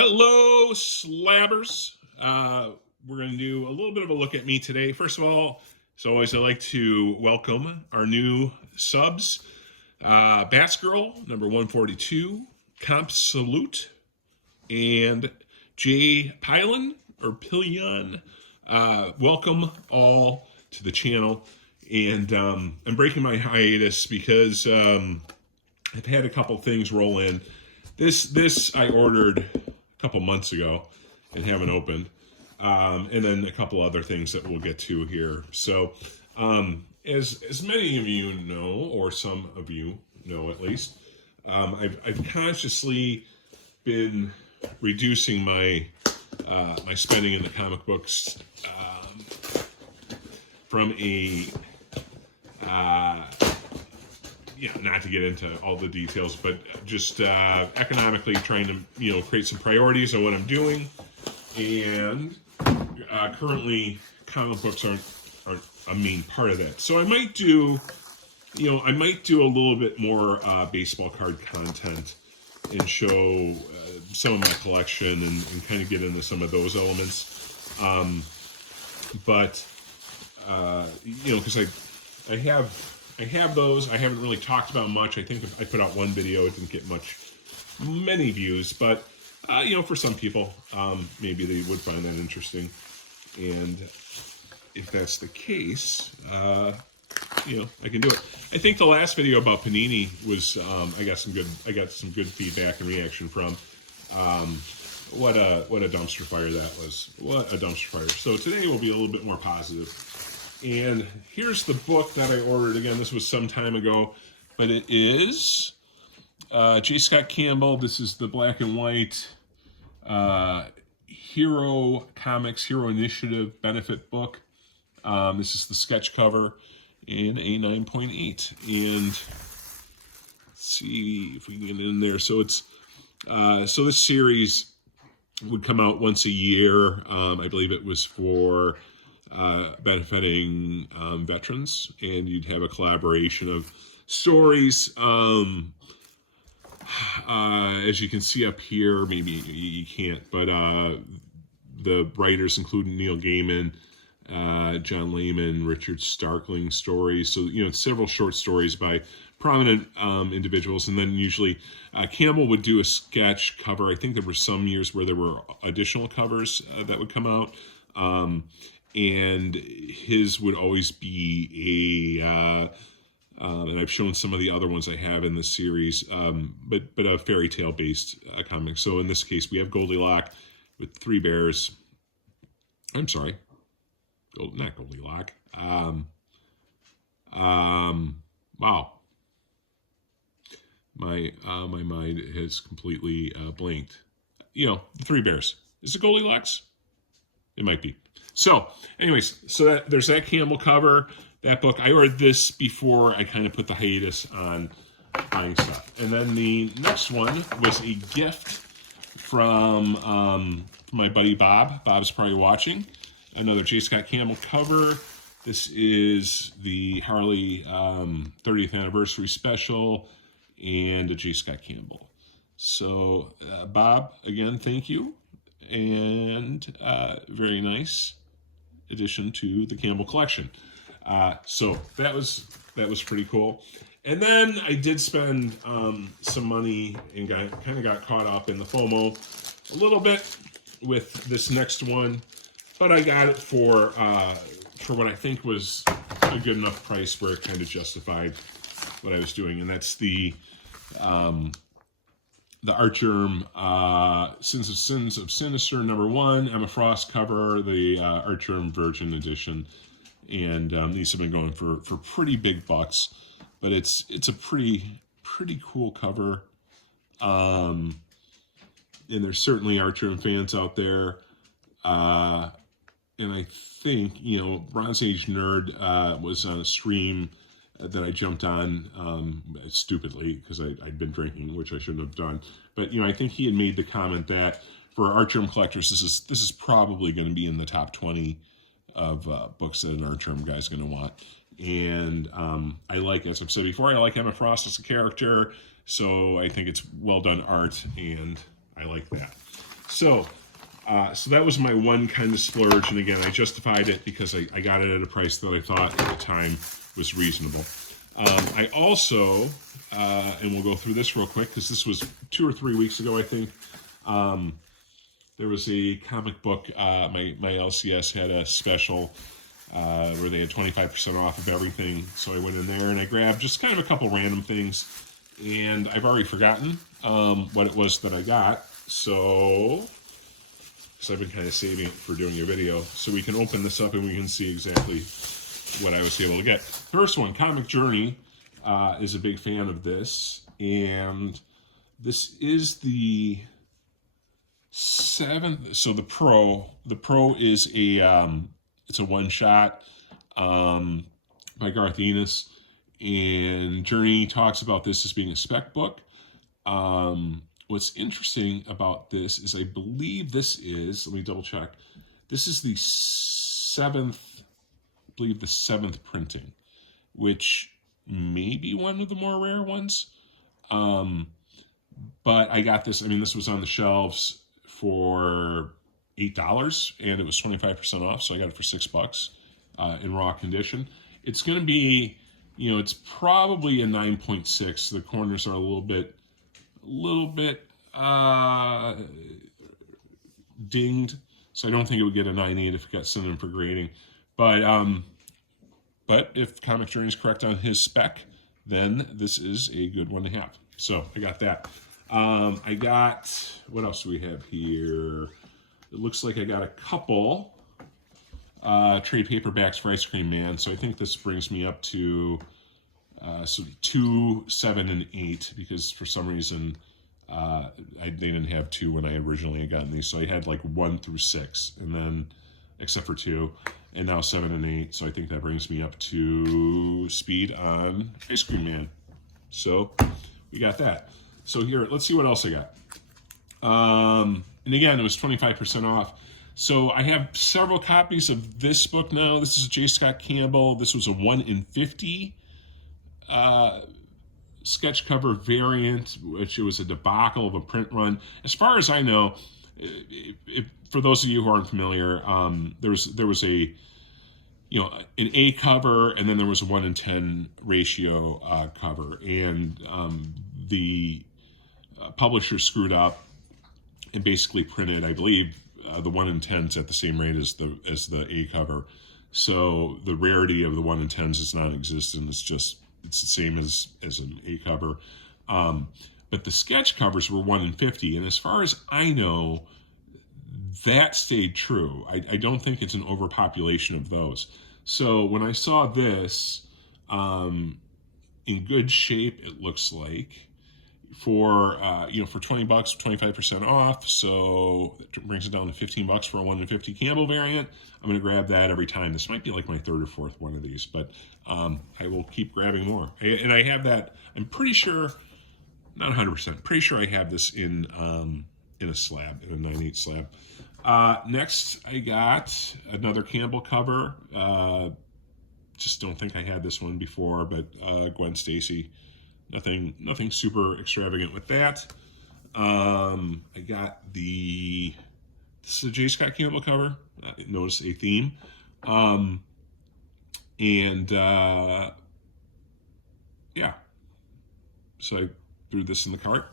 Hello, Slabbers. We're going to do a little bit of a look at me today. First of all, as always, I'd like to welcome our new subs. Bats Girl, number 142, Comp Salute, and Jay Pilon. Welcome all to the channel. And I'm breaking my hiatus because I've had a couple things roll in. This I ordered a couple months ago and haven't opened, and then a couple other things that we'll get to here. So as many of you know, or some of you know at least, I've consciously been reducing my my spending in the comic books from a not to get into all the details, but just economically trying to, create some priorities on what I'm doing. And currently, comic books aren't a main part of that. So I might do, a little bit more baseball card content and show some of my collection and kind of get into some of those elements. Because I have those. I haven't really talked about much. I think I put out one video. It didn't get many views, but for some people, maybe they would find that interesting. And if that's the case, I can do it. I think the last video about Panini was I got some good feedback and reaction from. What a dumpster fire that was. What a dumpster fire. So today will be a little bit more positive. And here's the book that I ordered. Again, this was some time ago, but it is J. Scott Campbell. This is the black and white Hero Comics, Hero Initiative benefit book. This is the sketch cover in a 9.8. And let's see if we can get in there. So it's so this series would come out once a year. I believe it was for benefiting veterans, and you'd have a collaboration of stories. As you can see up here, maybe you can't, but the writers include Neil Gaiman, John Layman, Richard Starkling stories. So, several short stories by prominent individuals, and then usually Campbell would do a sketch cover. I think there were some years where there were additional covers that would come out. And his would always be and I've shown some of the other ones I have in this series, but a fairy tale based comic. So in this case, we have Goldilocks with three bears. I'm sorry, not Goldilocks. Wow, my mind has completely blanked. The three bears. Is it Goldilocks? It might be. So, anyways, there's that Campbell cover, that book. I ordered this before I kind of put the hiatus on buying stuff. And then the next one was a gift from my buddy Bob. Bob's probably watching. Another J. Scott Campbell cover. This is the Harley 30th anniversary special and a J. Scott Campbell. So, Bob, again, thank you. And very nice addition to the Campbell collection. So that was pretty cool. And then I did spend some money and got caught up in the FOMO a little bit with this next one, but I got it for what I think was a good enough price where it kind of justified what I was doing, and that's the Artgerm Sins of Sinister #1, Emma Frost cover, the Artgerm Virgin edition, and these have been going for pretty big bucks, but it's a pretty cool cover, and there's certainly Artgerm fans out there, and I think Bronze Age Nerd was on a stream that I jumped on stupidly because I'd been drinking, which I shouldn't have done. But I think he had made the comment that for Artgerm collectors, this is probably going to be in the top 20 of books that an Artgerm guy's going to want. And I like, as I've said before, I like Emma Frost as a character, so I think it's well done art, and I like that. So that was my one kind of splurge, and again, I justified it because I got it at a price that I thought at the time was reasonable. I also, and we'll go through this real quick because this was 2 or 3 weeks ago, I think. There was a comic book. My LCS had a special where they had 25% off of everything. So I went in there and I grabbed just kind of a couple random things, and I've already forgotten what it was that I got. So, because I've been kind of saving it for doing a video, so we can open this up and we can see exactly what I was able to get. First one, Comic Journey is a big fan of this, and this is the 7th. So the Pro is a it's a one shot by Garth Ennis, and Journey talks about this as being a spec book. What's interesting about this is I believe this is, let me double check, this is the 7th, I believe the 7th printing, which may be one of the more rare ones. But I got this, I mean, this was on the shelves for $8 and it was 25% off, so I got it for $6 in raw condition. It's going to be, you know, it's probably a 9.6. The corners are a little bit dinged, so I don't think it would get a 9.8 if it got sent in for grading. But if Comic Journey is correct on his spec, then this is a good one to have. So I got that. I got, what else do we have here? It looks like I got a couple trade paperbacks for Ice Cream Man. So I think this brings me up to so 2, 7, and 8, because for some reason they didn't have 2 when I originally had gotten these. So I had like 1 through 6, and then except for 2, and now 7 and 8. So I think that brings me up to speed on Ice Cream Man. So we got that. So here, let's see what else I got. And again, it was 25% off. So I have several copies of this book now. This is J. Scott Campbell. This was a 1 in 50 sketch cover variant, which it was a debacle of a print run. As far as I know, for those of you who aren't familiar, there was a, you know, an A cover, and then there was a 1 in 10 ratio cover, and the publisher screwed up and basically printed, I believe, the 1 in 10s at the same rate as the A cover. So the rarity of the 1 in 10s is non-existent. It's the same as an A cover. But the sketch covers were 1 in 50, and as far as I know, that stayed true. I don't think it's an overpopulation of those. So when I saw this, in good shape, it looks like, for for $20, 25% off, so that brings it down to $15 for a 1 in 50 Campbell variant. I'm going to grab that every time. This might be like my 3rd or 4th one of these, but I will keep grabbing more. And I have that, I'm pretty sure, not 100%, pretty sure I have this in a slab, in a 9/8 slab. Next, I got another Campbell cover. Just don't think I had this one before, but Gwen Stacy. Nothing super extravagant with that. I got this is a J. Scott Campbell cover. Notice a theme. Yeah. So I threw this in the cart.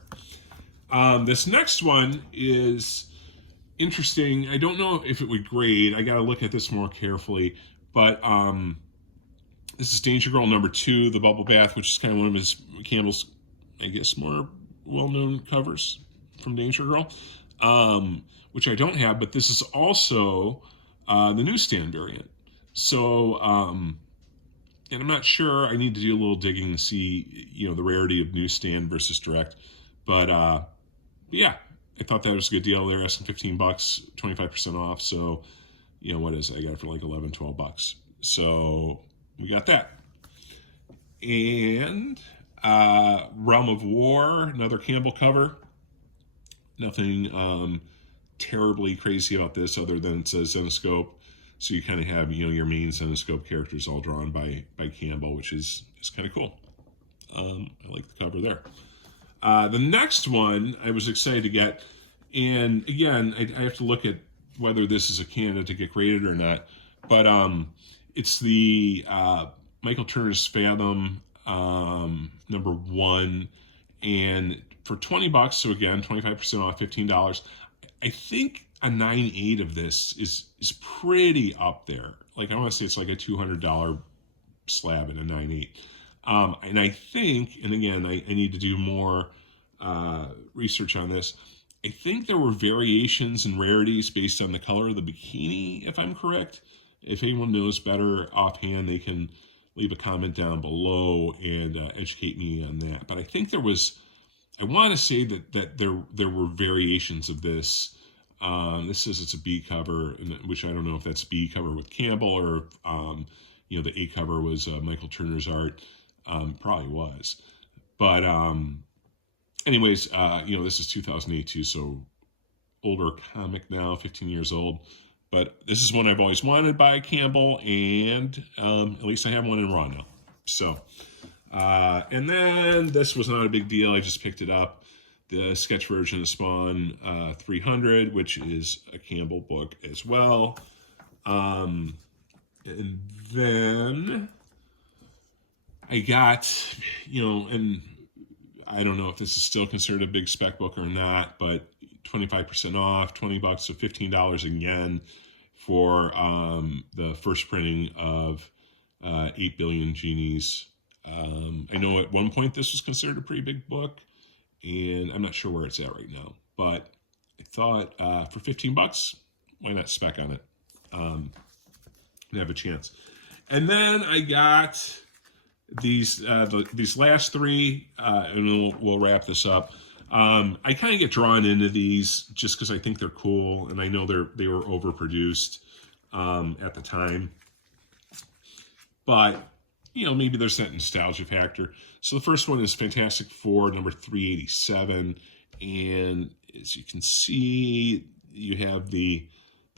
This next one is interesting. I don't know if it would grade. I got to look at this more carefully, but this is Danger Girl #2, The Bubble Bath, which is kind of one of Campbell's, I guess, more well-known covers from Danger Girl, which I don't have, but this is also the newsstand variant. So, and I'm not sure, I need to do a little digging to see, the rarity of newsstand versus direct, but yeah, I thought that was a good deal. They're asking $15, 25% off, so, what is it? I got it for like $11, $12. So we got that. And Realm of War, another Campbell cover. Nothing terribly crazy about this other than it says Zenescope. So you kind of have, your main Zenescope characters all drawn by Campbell, which is kind of cool. I like the cover there. The next one I was excited to get, And again, I have to look at whether this is a candidate to get graded or not. But it's the Michael Turner's Fathom #1, and for $20. So again, 25% off, $15. I think a 9.8 of this is pretty up there. Like I want to say it's like a $200 slab in a 9.8. And I think, and again, I need to do more research on this. I think there were variations and rarities based on the color of the bikini, if I'm correct. If anyone knows better offhand, they can leave a comment down below and educate me on that. But I think there was, I want to say that there were variations of this. This says it's a B cover, which I don't know if that's B cover with Campbell or the A cover was Michael Turner's art. Probably was. But anyways, this is 2008 too, so older comic now, 15 years old. But this is one I've always wanted by Campbell, and at least I have one in raw now. So, and then this was not a big deal. I just picked it up. The sketch version of Spawn 300, which is a Campbell book as well. And then I got, and I don't know if this is still considered a big spec book or not, but 25% off, $20, so $15 again for the first printing of 8 Billion Genies. I know at one point this was considered a pretty big book, and I'm not sure where it's at right now, but I thought for $15, why not spec on it? And have a chance. And then I got these last three, and we'll wrap this up. I kind of get drawn into these just because I think they're cool, and I know they were overproduced at the time. But maybe there's that nostalgia factor. So the first one is Fantastic Four #387, and as you can see, you have the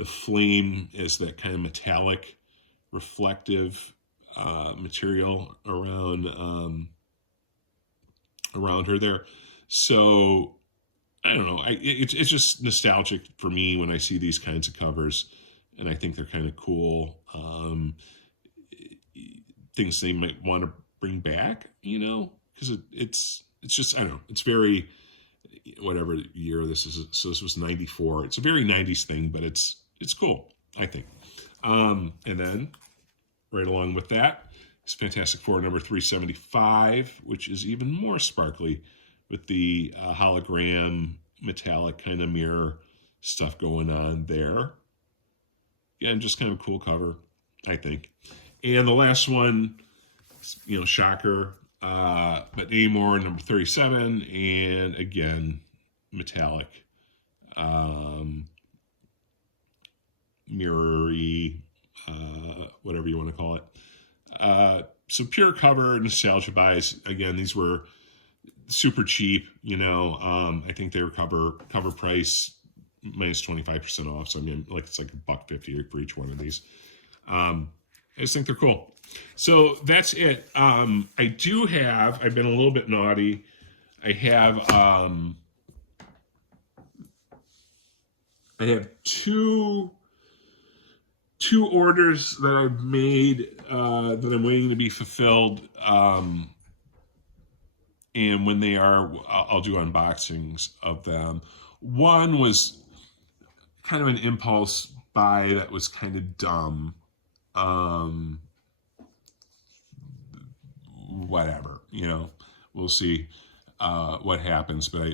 flame as that kind of metallic, reflective material around her there. So I don't know. It's just nostalgic for me when I see these kinds of covers, and I think they're kind of cool. Things they might want to bring back, because it's just, I don't know. It's very, whatever year this is. So this was 94. It's a very 90s thing, but it's cool, I think. And then right along with that is Fantastic Four #375, which is even more sparkly with the hologram metallic kind of mirror stuff going on there. Again, just kind of a cool cover, I think. And the last one, shocker, but Namor #37, and again, metallic, mirror-y, whatever you want to call it. So pure cover, nostalgia buys. Again, these were super cheap, I think they were cover price minus 25% off. So I mean, it's like $1.50 for each one of these. I just think they're cool. So that's it. I've been a little bit naughty. I have two orders that I've made that I'm waiting to be fulfilled. And when they are, I'll do unboxings of them. One was kind of an impulse buy that was kind of dumb. Whatever, we'll see what happens. But I,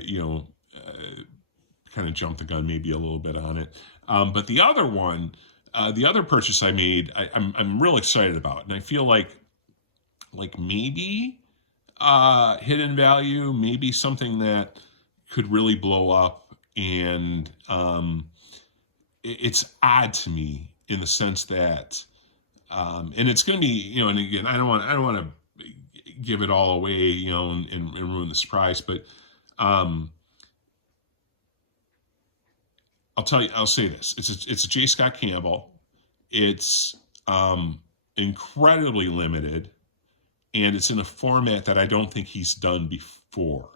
kind of jumped the gun maybe a little bit on it. But the other one, the other purchase I made, I'm real excited about, and I feel like maybe hidden value, maybe something that could really blow up. And it's odd to me in the sense that, and it's going to be, and again, I don't want to give it all away, and ruin the surprise, but I'll say this: it's a J. Scott Campbell. It's incredibly limited, and it's in a format that I don't think he's done before.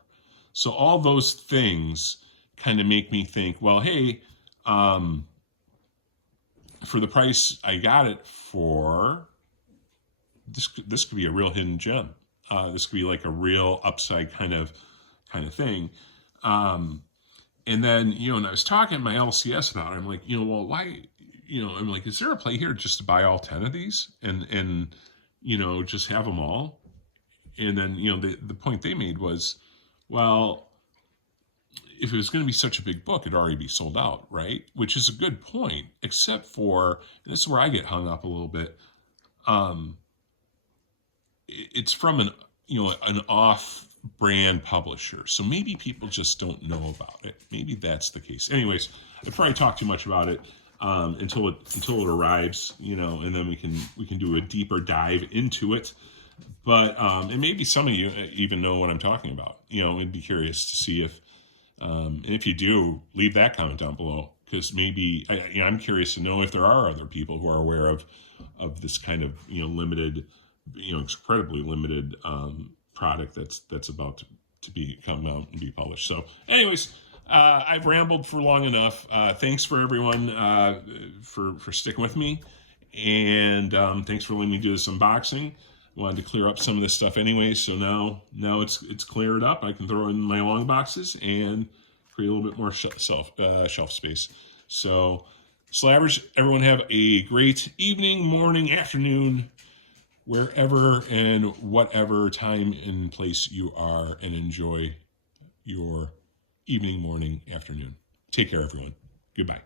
So all those things kind of make me think, well, hey, for the price I got it for, this could be a real hidden gem. This could be like a real upside kind of thing. And then, and I was talking to my LCS about it. I'm like, well, why, I'm like, is there a play here just to buy all 10 of these and just have them all? And then, the point they made was, well, if it was going to be such a big book, it'd already be sold out, right? Which is a good point, except for, and this is where I get hung up a little bit. It's from an off-brand publisher, so maybe people just don't know about it. Maybe that's the case. Anyways, I probably talk too much about it until it arrives, and then we can do a deeper dive into it. But and maybe some of you even know what I'm talking about. I'd be curious to see if, and if you do, leave that comment down below, because maybe I'm curious to know if there are other people who are aware of this kind of limited, incredibly limited product that's about to come out and be published. So, anyways, I've rambled for long enough. Thanks for everyone for sticking with me, and thanks for letting me do this unboxing. Wanted to clear up some of this stuff anyway, so now it's cleared up. I can throw in my long boxes and create a little bit more shelf space. So, Slabbers, everyone have a great evening, morning, afternoon, wherever and whatever time and place you are, and enjoy your evening, morning, afternoon. Take care, everyone. Goodbye.